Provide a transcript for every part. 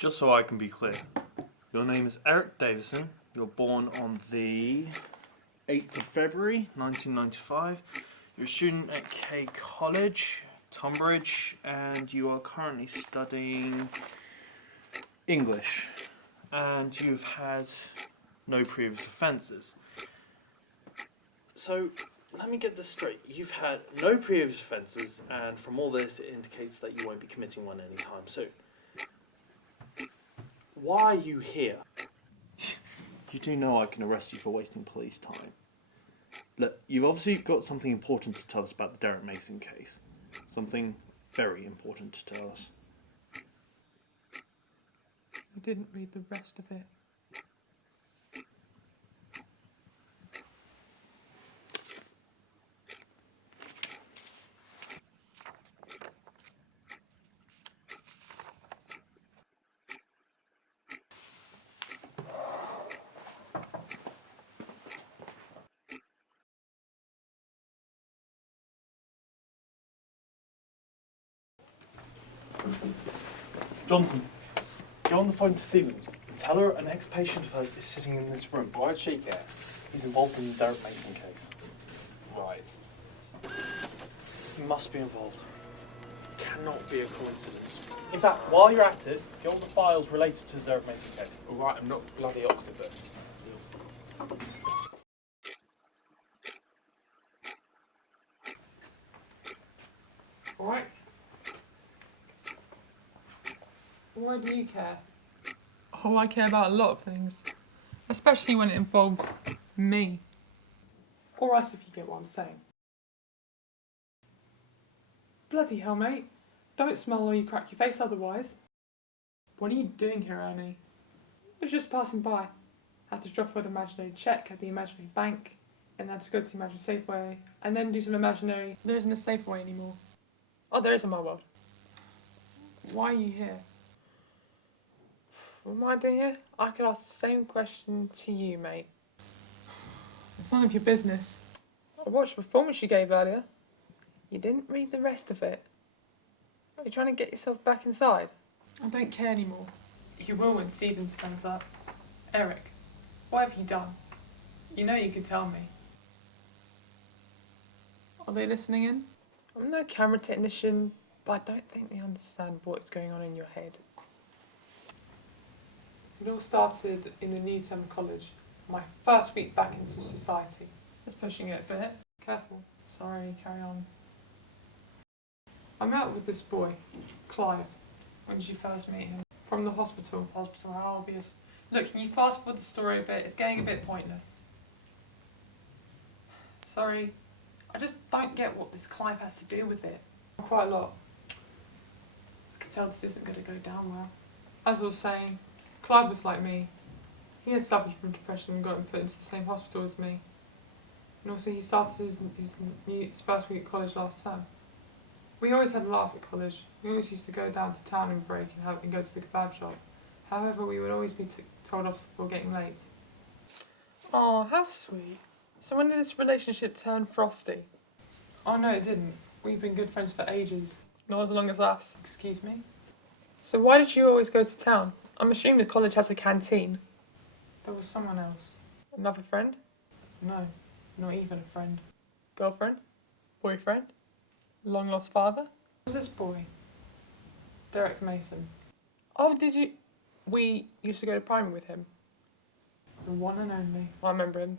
Just so I can be clear, your name is Eric Davison. You're born on the 8th of February 1995. You're a student at K College, Tonbridge, and you are currently studying English. And you've had no previous offences. So, let me get this straight. You've had no previous offences, and from all this, it indicates that you won't be committing one anytime soon. Why are you here? You do know I can arrest you for wasting police time. Look, you've obviously got something important to tell us about the Derek Mason case. Something very important to tell us. I didn't read the rest of it. Johnson, go on the phone to Stevens. Tell her an ex-patient of hers is sitting in this room. Why'd she care? He's involved in the Derek Mason case. Right. He must be involved. Cannot be a coincidence. In fact, while you're at it, get all the files related to the Derek Mason case. Alright, I'm not bloody octopus. Alright. Why do you care? Oh, I care about a lot of things. Especially when it involves me. Or us, if you get what I'm saying. Bloody hell, mate. Don't smile or you crack your face otherwise. What are you doing here, Ernie? I was just passing by. Had to drop with an imaginary check at the imaginary bank, and had to go to the imaginary Safeway, and then do some imaginary... There isn't a Safeway anymore. Oh, there is in my world. Why are you here? What am I doing here? I could ask the same question to you, mate. It's none of your business. I watched the performance you gave earlier. You didn't read the rest of it. Are you trying to get yourself back inside? I don't care anymore. You will when Stephen stands up. Eric, what have you done? You know you could tell me. Are they listening in? I'm no camera technician, but I don't think they understand what's going on in your head. It all started in the new term of college, my first week back into society. Just pushing it a bit. Careful. Sorry, carry on. I met with this boy, Clive, when did you first meet him? From the hospital. Hospital, how obvious. Look, can you fast forward the story a bit? It's getting a bit pointless. Sorry, I just don't get what this Clive has to do with it. Quite a lot. I can tell this isn't going to go down well. As I was saying, Clive was like me. He had suffered from depression and gotten put into the same hospital as me. And also he started his first week at college last term. We always had a laugh at college. We always used to go down to town and break and go to the kebab shop. However, we would always be told off for getting late. Oh, how sweet. So when did this relationship turn frosty? Oh no, it didn't. We've been good friends for ages. Not as long as us. Excuse me? So why did you always go to town? I'm assuming the college has a canteen. There was someone else. Another friend? No, not even a friend. Girlfriend? Boyfriend? Long lost father? Who's this boy? Derek Mason. Oh, did you... We used to go to primary with him. The one and only. I remember him.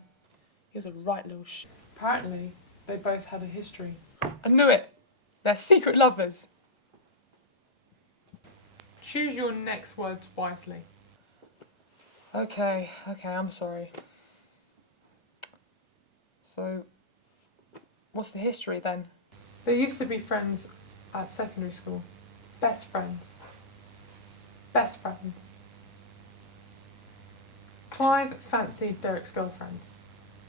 He was a right little Apparently, they both had a history. I knew it! They're secret lovers. Choose your next words wisely. Okay, I'm sorry. So, what's the history then? They used to be friends at secondary school. Best friends. Best friends. Clive fancied Derek's girlfriend.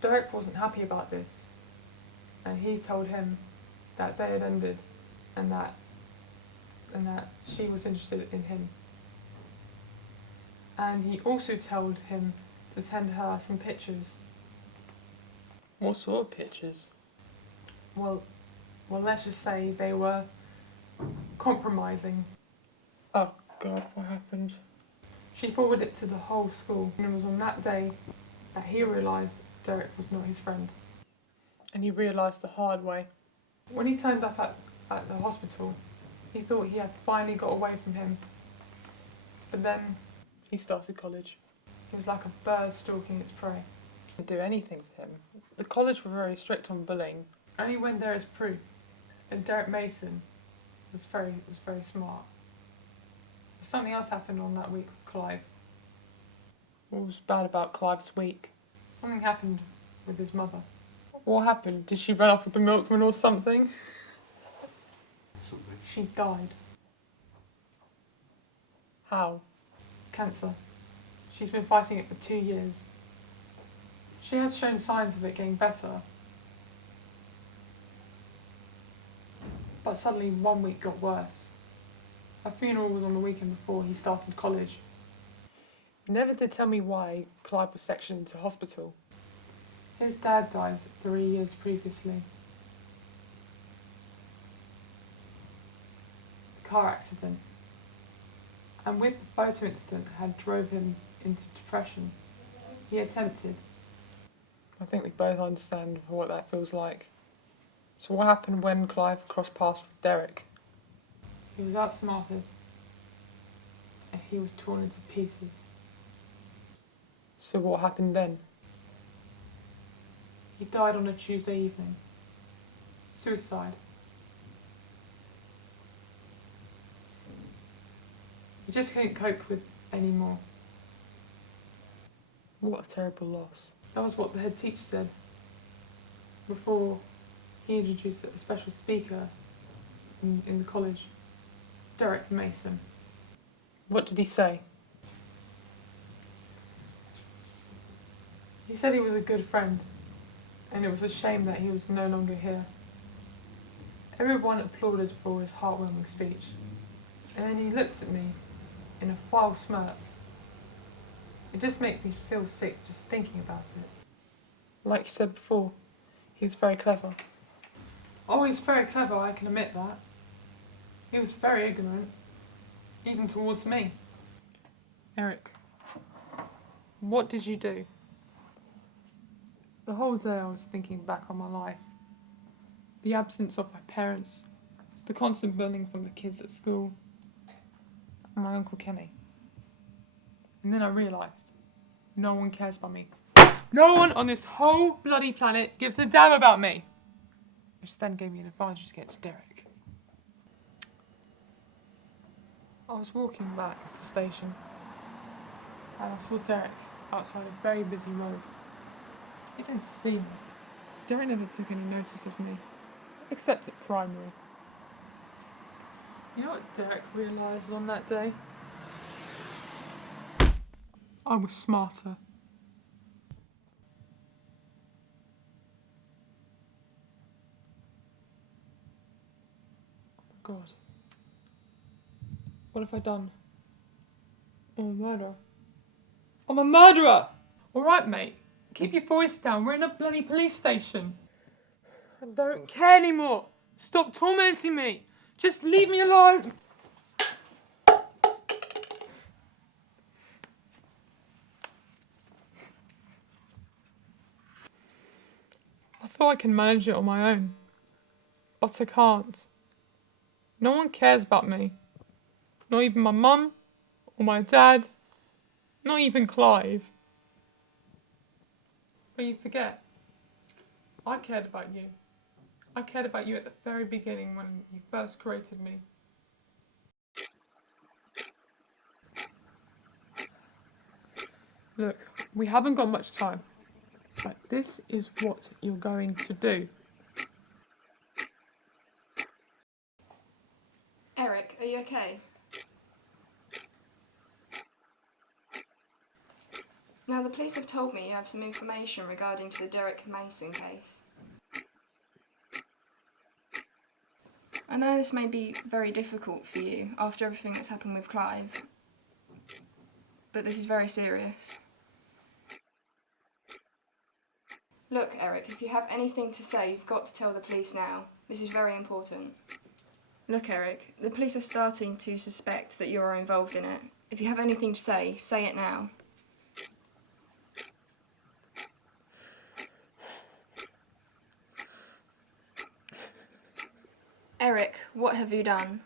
Derek wasn't happy about this, and he told him that they had ended and that she was interested in him. And he also told him to send her some pictures. What sort of pictures? Well, let's just say they were compromising. Oh God, what happened? She forwarded it to the whole school, and it was on that day that he realised Derek was not his friend. And he realised the hard way. When he turned up at the hospital, he thought he had finally got away from him. But then he started college. He was like a bird stalking its prey. They didn't do anything to him. The college were very strict on bullying. Only when there is proof. And Derek Mason was very smart. But something else happened on that week with Clive. What was bad about Clive's week? Something happened with his mother. What happened? Did she run off with the milkman or something? She died. How? Cancer. She's been fighting it for 2 years. She has shown signs of it getting better. But suddenly 1 week got worse. Her funeral was on the weekend before he started college. He never did tell me why Clive was sectioned into hospital. His dad died 3 years previously. A car accident. And with the photo incident had drove him into depression. He attempted. I think we both understand what that feels like. So what happened when Clive crossed paths with Derek? He was outsmarted. And he was torn into pieces. So what happened then? He died on a Tuesday evening. Suicide. He just couldn't cope with anymore. What a terrible loss. That was what the head teacher said before he introduced a special speaker in the college, Derek Mason. What did he say? He said he was a good friend, and it was a shame that he was no longer here. Everyone applauded for his heartwarming speech, and then he looked at me in a foul smirk. It just makes me feel sick just thinking about it. Like you said before, he was very clever. Oh, he's very clever, I can admit that. He was very ignorant, even towards me. Eric, what did you do? The whole day I was thinking back on my life. The absence of my parents, the constant bullying from the kids at school, and my Uncle Kenny. And then I realised, no one cares about me. No one on this whole bloody planet gives a damn about me. Which then gave me an advantage against Derek. I was walking back to the station, and I saw Derek outside a very busy road. He didn't see me. Derek never took any notice of me, except at primary. You know what Derek realised on that day? I was smarter. God. What have I done? I'm a murderer. I'm a murderer! Alright, mate. Keep your voice down. We're in a bloody police station. I don't care anymore. Stop tormenting me. Just leave me alone. I thought I can manage it on my own. But I can't. No one cares about me. Not even my mum, or my dad, not even Clive. But you forget, I cared about you. I cared about you at the very beginning when you first created me. Look, we haven't got much time, but this is what you're going to do. Eric, are you okay? Now, the police have told me you have some information regarding to the Derek Mason case. I know this may be very difficult for you after everything that's happened with Clive, but this is very serious. Look, Eric, if you have anything to say, you've got to tell the police now. This is very important. Look, Eric, the police are starting to suspect that you're involved in it. If you have anything to say it now. Eric, what have you done?